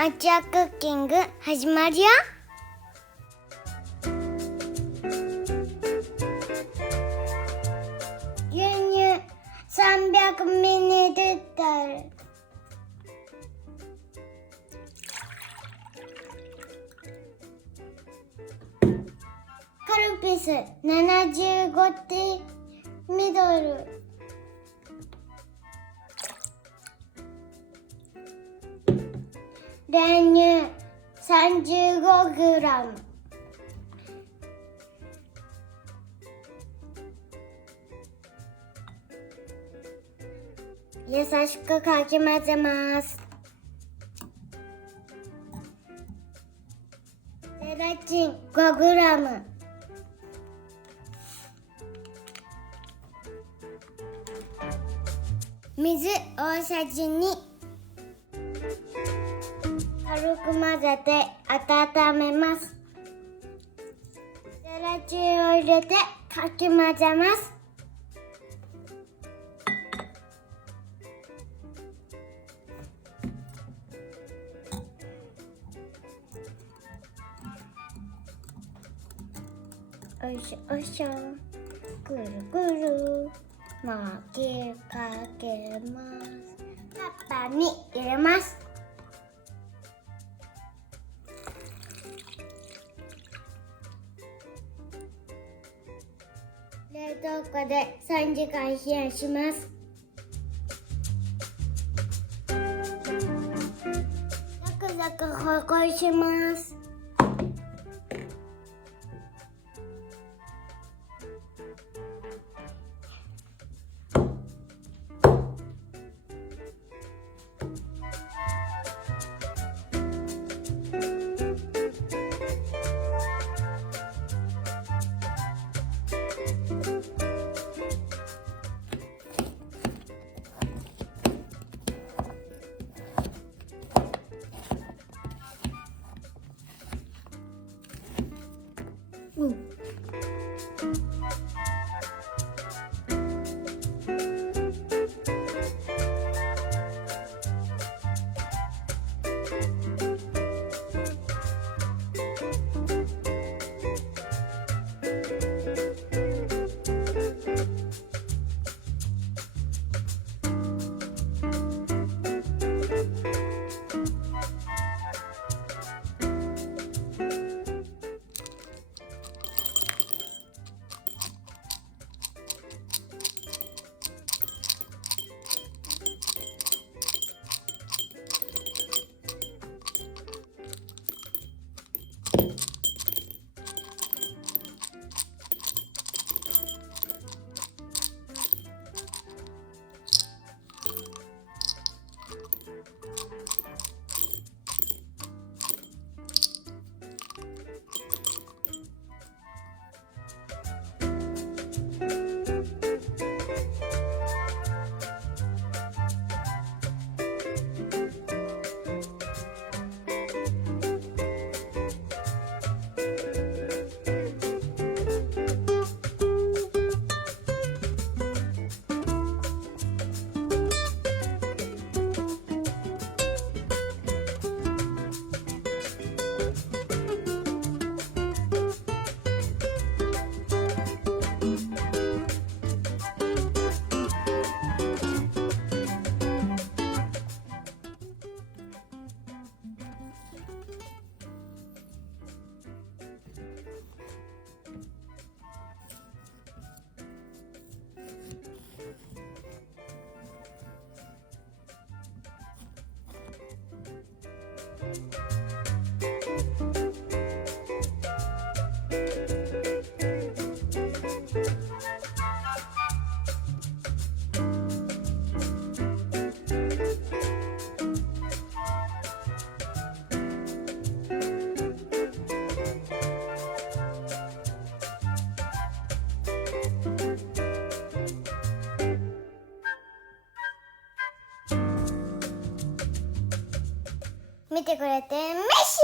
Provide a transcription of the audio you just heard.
アジアクッキング始まるよ。牛乳 300ml、 カルピス75ミドル、練乳 35g、 優しくかき混ぜます。ゼラチン 5g、 水大さじ2、軽く混ぜて温めます。ゼラチンを入れてかき混ぜます。おいしょおいしょ、ぐるぐる巻きかけます。タッパーに入れます。冷凍庫で3時間冷やします。ザクザクほぐします。見てくれてメッシ